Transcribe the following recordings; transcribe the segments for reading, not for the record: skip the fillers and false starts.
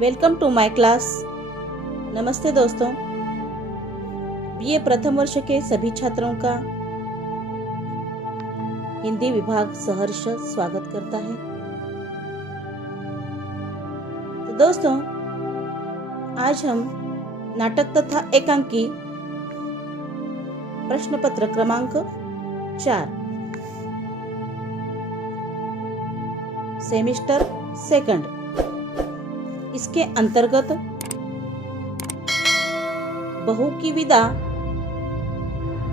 Welcome to my class. नमस्ते दोस्तों, BA प्रथम वर्ष के सभी छात्रों का हिंदी विभाग सहर्ष स्वागत करता है। तो दोस्तों, आज हम नाटक तथा एकांकी प्रश्न पत्र क्रमांक 4 सेमिस्टर सेकंड इसके अंतर्गत बहू की विदा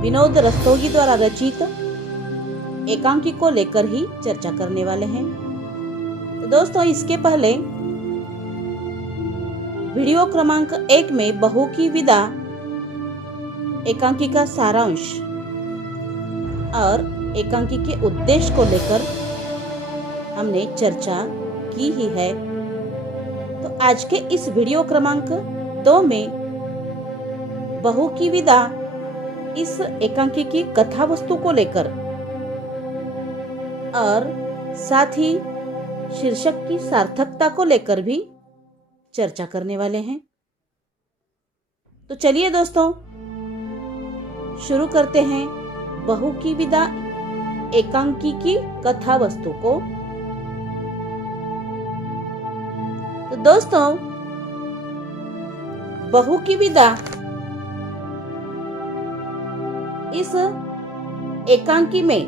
विनोद रस्तोगी द्वारा रचित एकांकी को लेकर ही चर्चा करने वाले हैं। तो दोस्तों, इसके पहले वीडियो क्रमांक 1 में बहू की विदा एकांकी का सारांश और एकांकी के उद्देश्य को लेकर हमने चर्चा की ही है। तो आज के इस वीडियो क्रमांक 2 में बहू की विदा इस एकांकी की कथा वस्तु को लेकर और साथ ही शीर्षक की सार्थकता को लेकर भी चर्चा करने वाले हैं। तो चलिए दोस्तों, शुरू करते हैं बहू की विदा एकांकी की कथा वस्तु को। तो दोस्तों, बहू की विदा इस एकांकी में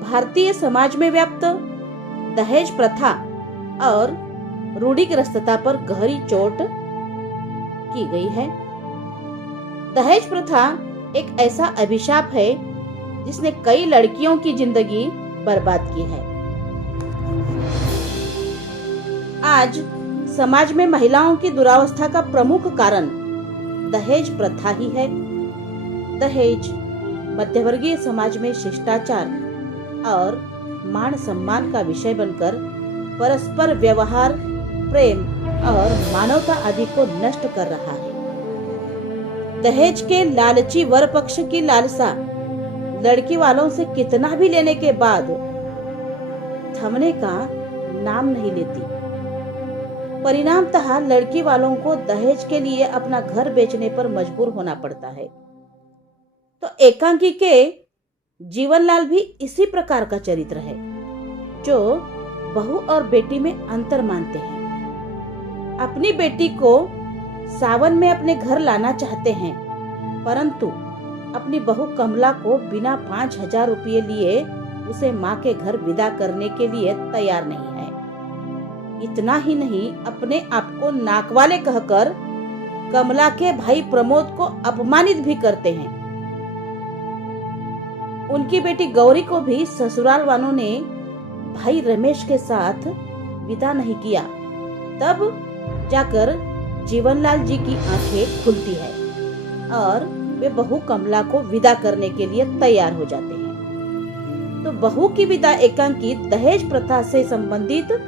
भारतीय समाज में व्याप्त दहेज प्रथा और रूढ़िग्रस्तता पर गहरी चोट की गई है। दहेज प्रथा एक ऐसा अभिशाप है जिसने कई लड़कियों की जिंदगी बर्बाद की है। आज समाज में महिलाओं की दुरावस्था का प्रमुख कारण दहेज प्रथा ही है। दहेज मध्यवर्गीय समाज में शिष्टाचार और मान सम्मान का विषय बनकर परस्पर व्यवहार, प्रेम और मानवता आदि को नष्ट कर रहा है। दहेज के लालची वर पक्ष की लालसा लड़की वालों से कितना भी लेने के बाद थमने का नाम नहीं लेती। परिणामतः लड़की वालों को दहेज के लिए अपना घर बेचने पर मजबूर होना पड़ता है। तो एकांकी के जीवनलाल भी इसी प्रकार का चरित्र है, जो बहू और बेटी में अंतर मानते हैं। अपनी बेटी को सावन में अपने घर लाना चाहते हैं, परंतु अपनी बहू कमला को बिना 5,000 रुपये लिए उसे माँ के घर विदा करने के लिए तैयार नहीं है। इतना ही नहीं, अपने आप को नाकवाले कहकर कमला के भाई प्रमोद को अपमानित भी करते हैं। उनकी बेटी गौरी को भी ससुराल वालों ने भाई रमेश के साथ विदा नहीं किया। तब जाकर जीवनलाल जी की आंखें खुलती है और वे बहू कमला को विदा करने के लिए तैयार हो जाते हैं। तो बहू की विदा एकांकी दहेज प्रथा से संबंधित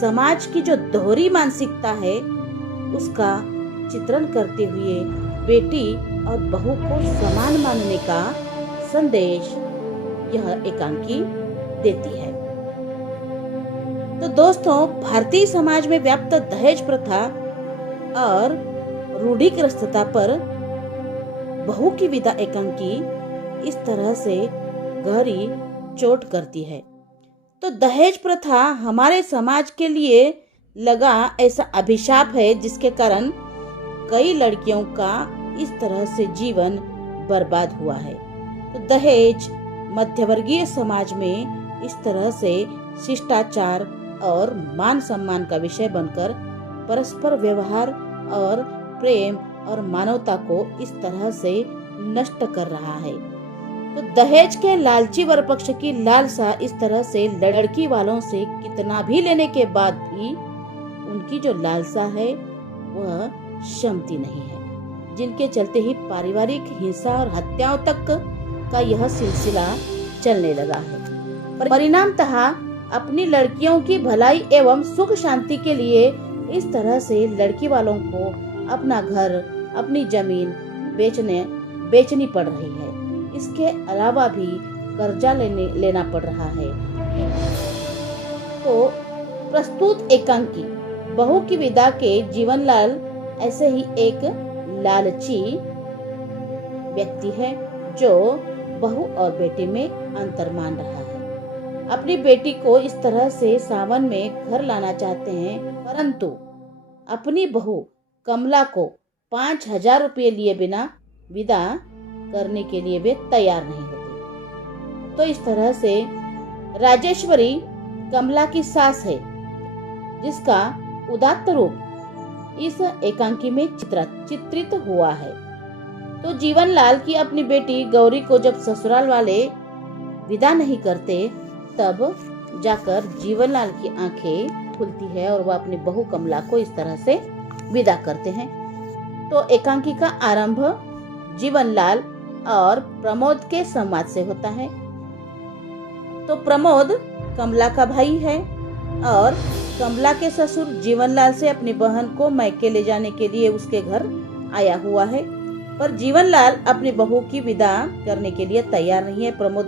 समाज की जो दोहरी मानसिकता है उसका चित्रण करते हुए बेटी और बहू को समान मानने का संदेश यह एकांकी देती है। तो दोस्तों, भारतीय समाज में व्याप्त दहेज प्रथा और रूढ़िग्रस्तता पर बहू की विदा एकांकी इस तरह से गहरी चोट करती है। तो दहेज प्रथा हमारे समाज के लिए लगा ऐसा अभिशाप है जिसके कारण कई लड़कियों का इस तरह से जीवन बर्बाद हुआ है। तो दहेज मध्यवर्गीय समाज में इस तरह से शिष्टाचार और मान सम्मान का विषय बनकर परस्पर व्यवहार और प्रेम और मानवता को इस तरह से नष्ट कर रहा है। तो दहेज के लालची वर पक्ष की लालसा इस तरह से लड़की वालों से कितना भी लेने के बाद भी उनकी जो लालसा है वह शमती नहीं है, जिनके चलते ही पारिवारिक हिंसा और हत्याओं तक का यह सिलसिला चलने लगा है। परिणामतः अपनी लड़कियों की भलाई एवं सुख शांति के लिए इस तरह से लड़की वालों को अपना घर, अपनी जमीन बेचनी पड़ रही है। इसके अलावा भी कर्जा लेना पड़ रहा है। तो प्रस्तुत एकांकी बहू की विदा के जीवनलाल ऐसे ही एक लालची व्यक्ति है जो बहू और बेटी में अंतर मान रहा है। अपनी बेटी को इस तरह से सावन में घर लाना चाहते हैं, परंतु अपनी बहू कमला को 5,000 रुपये लिए बिना विदा करने के लिए वे तैयार नहीं होते। तो इस तरह से राजेश्वरी कमला की सास है, जिसका उदात्त रूप इस एकांकी में चित्रित हुआ है। तो जीवनलाल की अपनी बेटी गौरी को जब ससुराल वाले विदा नहीं करते, तब जाकर जीवनलाल की आंखें खुलती है और वह अपनी बहू कमला को इस तरह से विदा करते हैं। तो एकांकी का आरंभ जीवनलाल और प्रमोद के संवाद से होता है। तो प्रमोद कमला का भाई है और कमला के ससुर जीवनलाल से अपनी बहन को मायके ले जाने के लिए उसके घर आया हुआ है, पर जीवनलाल अपनी बहू की विदा करने के लिए तैयार नहीं है। प्रमोद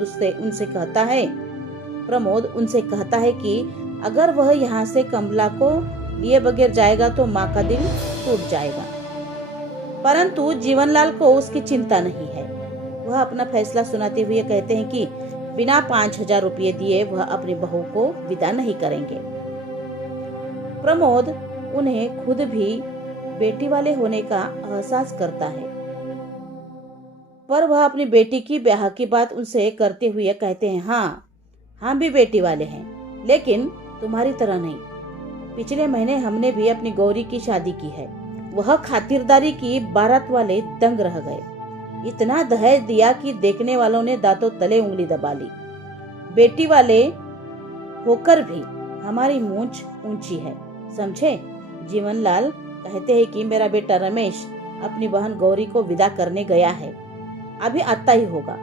उनसे कहता है कि अगर वह यहाँ से कमला को लिए बगैर जाएगा तो माँ का दिल टूट जाएगा। परंतु जीवनलाल को उसकी चिंता नहीं है। वह अपना फैसला सुनाते हुए कहते हैं कि बिना 5,000 रुपये दिए वह अपनी बहू को विदा नहीं करेंगे। प्रमोद उन्हें खुद भी बेटी वाले होने का एहसास करता है, पर वह अपनी बेटी की ब्याह की बात उनसे करते हुए कहते हैं, हाँ हम भी बेटी वाले हैं, लेकिन तुम्हारी तरह नहीं। पिछले महीने हमने भी अपनी गौरी की शादी की है। वह खातिरदारी की बारात वाले दंग रह गए। इतना दहेज दिया कि देखने वालों ने दांतों तले उंगली दबा ली। बेटी वाले होकर भी हमारी मूंछ ऊंची है, समझे। जीवनलाल कहते हैं कि मेरा बेटा रमेश अपनी बहन गौरी को विदा करने गया है, अभी आता ही होगा।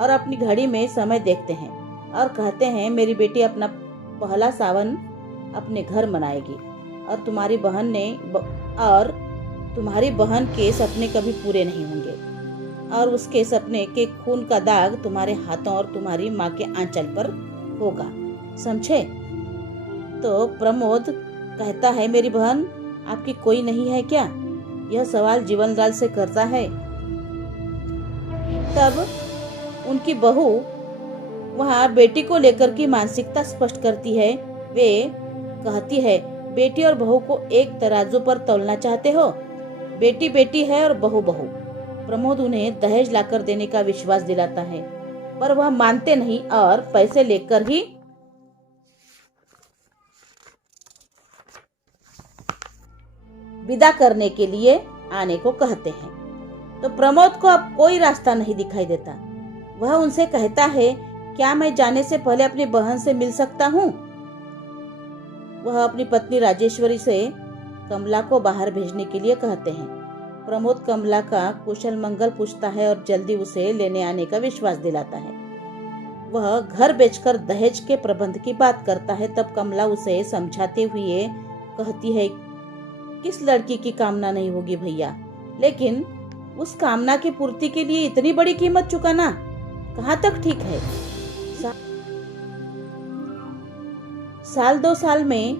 और अपनी घड़ी में समय देखते हैं और कहते हैं मेरी बेटी अपना पहला सावन अपने घर मनाएगी और तुम्हारी बहन के सपने कभी पूरे नहीं होंगे और उसके सपने के खून का दाग तुम्हारे हाथों और तुम्हारी माँ के आंचल पर होगा, समझे। तो प्रमोद कहता है मेरी बहन आपकी कोई नहीं है क्या? यह सवाल जीवनलाल से करता है। तब उनकी बहू वहाँ बेटी को लेकर की मानसिकता स्पष्ट करती है। वे कहती है बेटी और बहू को एक तराजू पर तौलना चाहते हो, बेटी बेटी है और बहू बहू। प्रमोद उन्हें दहेज लाकर देने का विश्वास दिलाता है, पर वह मानते नहीं और पैसे लेकर ही विदा करने के लिए आने को कहते हैं। तो प्रमोद को अब कोई रास्ता नहीं दिखाई देता। वह उनसे कहता है क्या मैं जाने से पहले अपनी बहन से मिल सकता हूँ? वह अपनी पत्नी राजेश्वरी से कमला को बाहर भेजने के लिए कहते हैं। प्रमोद कमला का कुशल मंगल पूछता है और जल्दी उसे लेने आने का विश्वास दिलाता है। वह घर बेचकर दहेज के प्रबंध की बात करता है। तब कमला उसे समझाते हुए कहती है किस लड़की की कामना नहीं होगी भैया, लेकिन उस कामना की पूर्ति के लिए इतनी बड़ी कीमत चुकाना कहाँ तक ठीक है। साल 2 साल में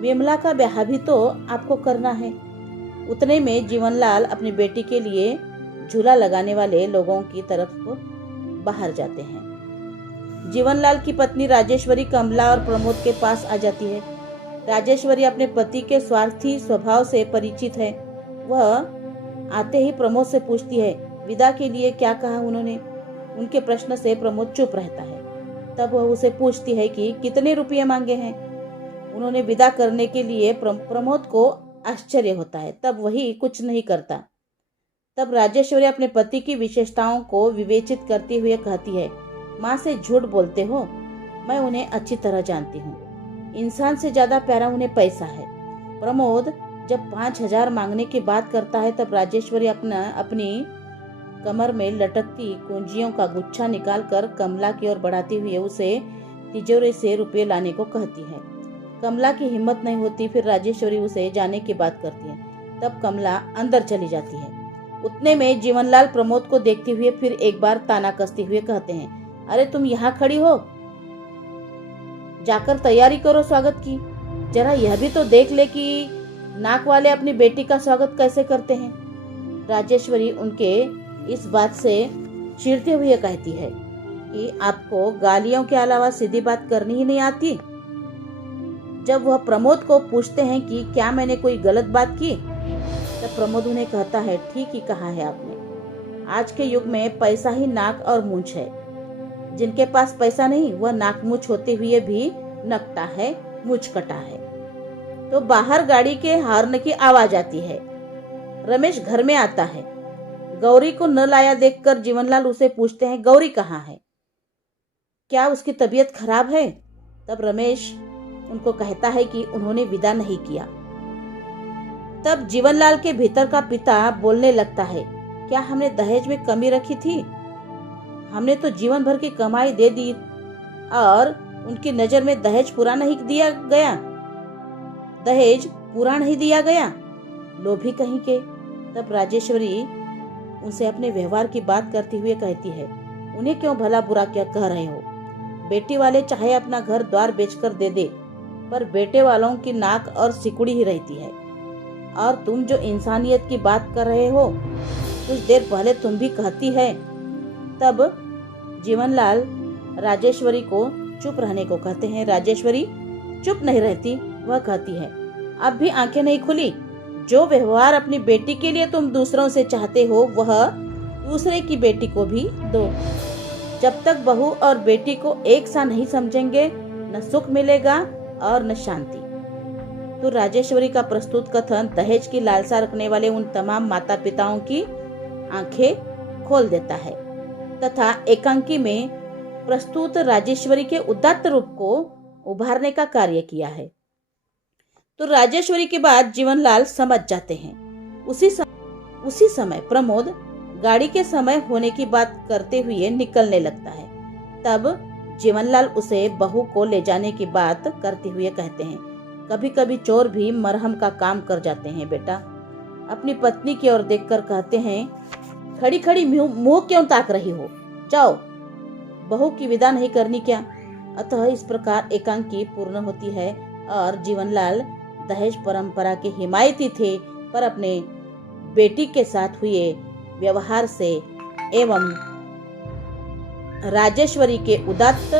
विमला का ब्याह भी तो आपको करना है। उतने में जीवनलाल अपनी बेटी के लिए झूला लगाने वाले लोगों की तरफ बाहर जाते हैं। जीवनलाल की पत्नी राजेश्वरी कमला और प्रमोद के पास आ जाती है। राजेश्वरी अपने पति के स्वार्थी स्वभाव से परिचित है। वह आते ही प्रमोद से पूछती है विदा के लिए क्या कहा उन्होंने। उनके प्रश्न से प्रमोद चुप रहता है। तब वह उसे पूछती है कि कितने रुपये मांगे हैं उन्होंने विदा करने के लिए। प्रमोद को आश्चर्य होता है, तब वही कुछ नहीं करता। तब राजेश्वरी अपने पति की विशेषताओं को विवेचित करते हुए कहती है माँ से झूठ बोलते हो, मैं उन्हें अच्छी तरह जानती हूँ। इंसान से ज्यादा प्यारा उन्हें पैसा है। प्रमोद जब 5,000 मांगने की बात करता है, तब राजेश्वरी अपनी कमर में लटकती कुंजियों का गुच्छा निकालकर कमला की ओर बढ़ाते हुए उसे तिजोरी से रुपये लाने को कहती है। कमला की हिम्मत नहीं होती। फिर राजेश्वरी उसे जाने की बात करती है। तब कमला अंदर चली जाती है। उतने में जीवनलाल प्रमोद को देखते हुए फिर एक बार ताना कसते हुए कहते हैं अरे तुम यहाँ खड़ी हो, जाकर तैयारी करो स्वागत की। जरा यह भी तो देख ले कि नाक वाले अपनी बेटी का स्वागत कैसे करते हैं। राजेश्वरी उनके इस बात से चिढ़ते हुए कहती है कि आपको गालियों के अलावा सीधी बात करनी ही नहीं आती। जब वह प्रमोद को पूछते हैं कि क्या मैंने कोई गलत बात की, तब प्रमोद उन्हें कहता है, ठीक ही कहा है आपने। आज के युग में पैसा ही नाक और मूंछ है। जिनके पास पैसा नहीं वह नाक मूंछ होते हुए भी नकटा है, मूंछ कटा है। तो बाहर गाड़ी के हॉर्न की आवाज आती है। रमेश घर में आता है। गौरी को न लाया देखकर जीवनलाल उसे पूछते हैं, गौरी कहाँ है, क्या उसकी तबीयत खराब है। तब रमेश उनको कहता है कि उन्होंने विदा नहीं किया। तब जीवनलाल के भीतर का पिता बोलने लगता है, क्या हमने दहेज में कमी रखी थी। हमने तो जीवन भर की कमाई दे दी और उनकी नजर में दहेज पूरा नहीं दिया गया। दहेज पूरा नहीं दिया गया, लोभी कहीं के। तब राजेश्वरी उनसे अपने व्यवहार की बात करते हुए कहती है, उन्हें क्यों भला बुरा क्या कह रहे हो। बेटी वाले चाहे अपना घर द्वार बेचकर दे दे, पर बेटे वालों की नाक और सिकुड़ी ही रहती है। और तुम जो इंसानियत की बात कर रहे हो, कुछ देर पहले तुम भी कहती है। तब जीवनलाल राजेश्वरी को चुप रहने को कहते हैं। राजेश्वरी चुप नहीं रहती, वह कहती है, अब भी आंखें नहीं खुली। जो व्यवहार अपनी बेटी के लिए तुम दूसरों से चाहते हो वह दूसरे की बेटी को भी दो। जब तक बहू और बेटी को एक सा नहीं समझेंगे, न सुख मिलेगा और न शांति। तो राजेश्वरी का प्रस्तुत कथन दहेज की लालसा रखने वाले उन तमाम माता पिताओं की आंखें खोल देता है तथा एकांकी में प्रस्तुत राजेश्वरी के उदात्त रूप को उभारने का कार्य किया है। तो राजेश्वरी के बाद जीवनलाल समझ जाते हैं। उसी समय प्रमोद गाड़ी के समय होने की बात करते हुए निकलने लगता है। तब जीवनलाल उसे बहू को ले जाने की बात करते हुए कहते हैं, कभी कभी चोर भी मरहम का काम कर जाते हैं बेटा। अपनी पत्नी की ओर देखकर कहते हैं, खड़ी खड़ी मुंह क्यों ताक रही हो, जाओ, बहू की विदा नहीं करनी क्या। अतः इस प्रकार एकांकी पूर्ण होती है और जीवनलाल दहेज परंपरा के हिमायती थे, पर अपने बेटी के साथ हुए व्यवहार से एवं राजेश्वरी के उदात्त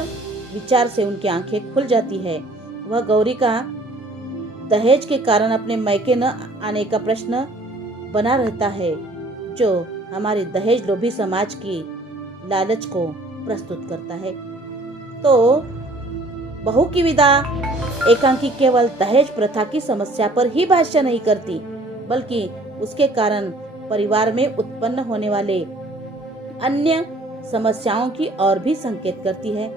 विचार से उनकी आंखें खुल जाती है। वह गौरी का दहेज के कारण अपने मैके न आने का प्रश्न बना रहता है, जो हमारी दहेज लोभी समाज की लालच को प्रस्तुत करता है। तो बहू की विदा एकांकी केवल दहेज प्रथा की समस्या पर ही भाष्य नहीं करती, बल्कि उसके कारण परिवार में उत्पन्न होने वाले अन्य समस्याओं की ओर भी संकेत करती है।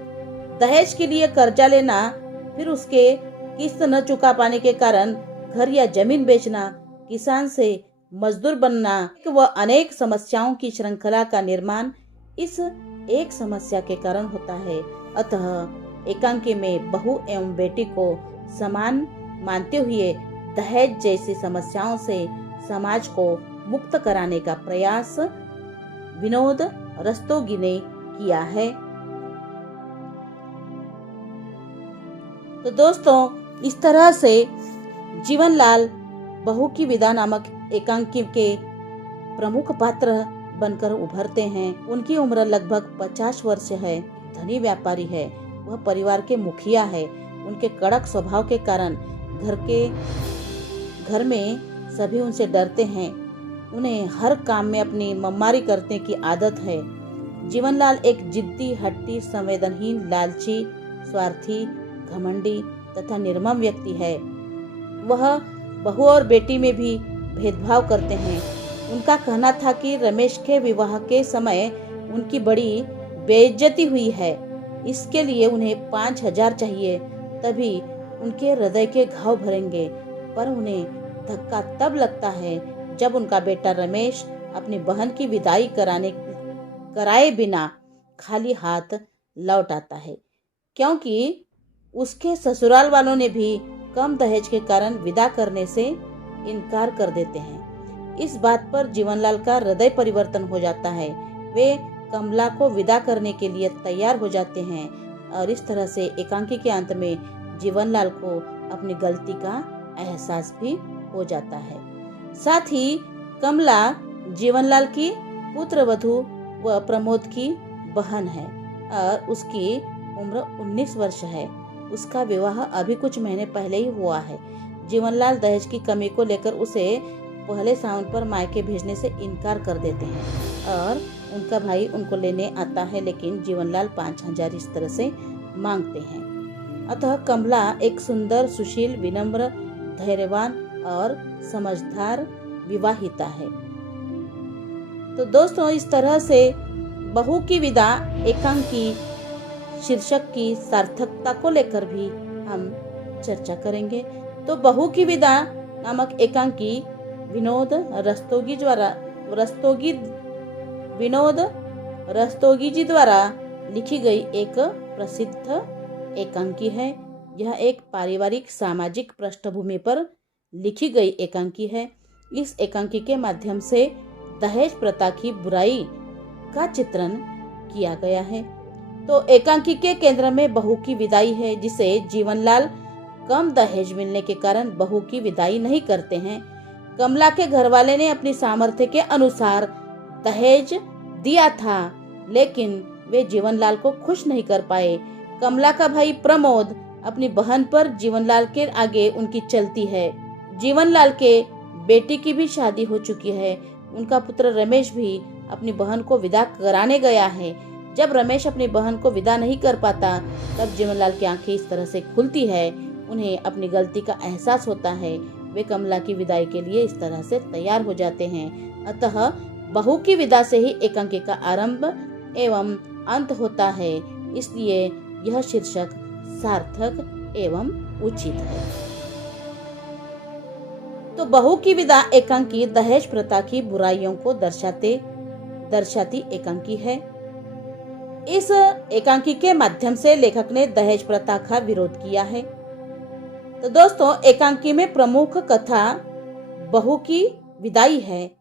दहेज के लिए कर्जा लेना, फिर उसके किस्त न चुका पाने के कारण घर या जमीन बेचना, किसान से मजदूर बनना व अनेक समस्याओं की श्रृंखला का निर्माण इस एक समस्या के कारण होता है। अतः एकांकी में बहू एवं बेटी को समान मानते हुए दहेज जैसी समस्याओं से समाज को मुक्त कराने का प्रयास विनोद रस्तोगी ने किया है। तो दोस्तों, इस तरह से जीवनलाल बहू की विदा नामक एकांकी के प्रमुख पात्र बनकर उभरते हैं। उनकी उम्र लगभग 50 वर्ष है। धनी व्यापारी है, वह परिवार के मुखिया है। उनके कड़क स्वभाव के कारण घर में सभी उनसे डरते हैं। उन्हें हर काम में अपनी मम्मारी करने की आदत है। जीवनलाल एक जिद्दी, हट्टी, संवेदनहीन, लालची, स्वार्थी, घमंडी तथा निर्मम व्यक्ति है। वह बहू और बेटी में भी भेदभाव करते हैं। उनका कहना था कि रमेश के विवाह के समय उनकी बड़ी बेइज्जती हुई है, इसके लिए उन्हें 5,000 चाहिए, तभी उनके हृदय के घाव भरेंगे। पर उन्हें धक्का तब लगता है जब उनका बेटा रमेश अपनी बहन की विदाई कराए बिना खाली हाथ लौट आता है, क्योंकि उसके ससुराल वालों ने भी कम दहेज के कारण विदा करने से इनकार कर देते हैं। इस बात पर जीवनलाल का हृदय परिवर्तन हो जाता है। वे कमला को विदा करने के लिए तैयार हो जाते हैं और इस तरह से एकांकी के अंत में जीवनलाल को अपनी गलती का एहसास भी हो जाता है। साथ ही कमला जीवनलाल की पुत्र वधू व प्रमोद की बहन है और उसकी उम्र 19 वर्ष है। उसका विवाह अभी कुछ महीने पहले ही हुआ है। जीवनलाल दहेज की कमी को लेकर उसे पहले सावन पर मायके भेजने से इनकार कर देते हैं और उनका भाई उनको लेने आता है, लेकिन जीवनलाल 5,000 इस तरह से मांगते हैं। अतः कमला एक सुंदर, सुशील, विनम्र, धैर्यवान और समझदार विवाहिता है। तो दोस्तों, इस तरह से बहू की विदा एकांकी शीर्षक की सार्थकता को लेकर भी हम चर्चा करेंगे। तो बहू की विदा नामक एकांकी विनोद रस्तोगी जी द्वारा लिखी गई एक प्रसिद्ध एकांकी है। यह एक पारिवारिक सामाजिक पृष्ठभूमि पर लिखी गई एकांकी है। इस एकांकी के माध्यम से दहेज प्रथा की बुराई का चित्रण किया गया है। तो एकांकी के केंद्र में बहू की विदाई है, जिसे जीवनलाल कम दहेज मिलने के कारण बहू की विदाई नहीं करते हैं। कमला के घरवाले ने अपनी सामर्थ्य के अनुसार दहेज दिया था, लेकिन वे जीवनलाल को खुश नहीं कर पाए। कमला का भाई प्रमोद अपनी बहन पर जीवनलाल के आगे उनकी चलती है। जीवनलाल के बेटी की भी शादी हो चुकी है। उनका पुत्र रमेश भी अपनी बहन को विदा कराने गया है। जब रमेश अपनी बहन को विदा नहीं कर पाता, तब जीवनलाल की आंखें इस तरह से खुलती है। उन्हें अपनी गलती का एहसास होता है। वे कमला की विदाई के लिए इस तरह से तैयार हो जाते हैं। अतः बहू की विदा से ही एकांकी का आरंभ एवं अंत होता है। इसलिए यह शीर्षक सार्थक एवं उचित है। तो बहू की विदा एकांकी दहेज प्रथा की बुराइयों को दर्शाती एकांकी है। इस एकांकी के माध्यम से लेखक ने दहेज प्रथा का विरोध किया है। तो दोस्तों, एकांकी में प्रमुख कथा बहू की विदाई है,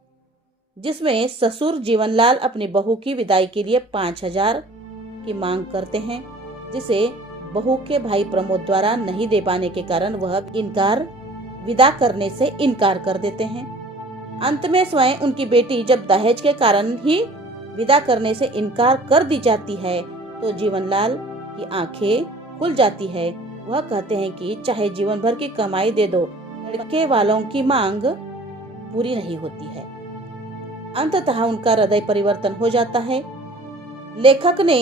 जिसमें ससुर जीवनलाल अपनी बहू की विदाई के लिए 5,000 की मांग करते हैं, जिसे बहू के भाई प्रमोद द्वारा नहीं दे पाने के कारण वह विदा करने से इनकार कर देते हैं। अंत में स्वयं उनकी बेटी जब दहेज के कारण ही विदा करने से इनकार कर दी जाती है, तो जीवनलाल की आंखें खुल जाती है। वह कहते हैं कि चाहे जीवन भर की कमाई दे दो, लड़के वालों की मांग पूरी नहीं होती है। अंततः उनका हृदय परिवर्तन हो जाता है। लेखक ने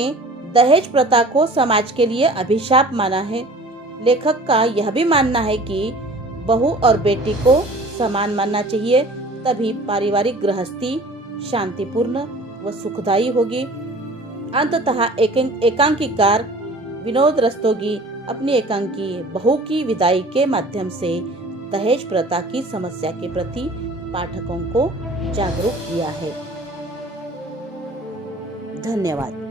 दहेज प्रथा को समाज के लिए अभिशाप माना है। लेखक का यह भी मानना है कि बहू और बेटी को समान मानना चाहिए, तभी पारिवारिक गृहस्थी शांतिपूर्ण व सुखदायी होगी। अंततः एकांकीकार विनोद रस्तोगी अपनी एकांकी बहू की विदाई के माध्यम से दहेज प्रथा की समस्या के प्रति पाठकों को जागरूक किया है। धन्यवाद।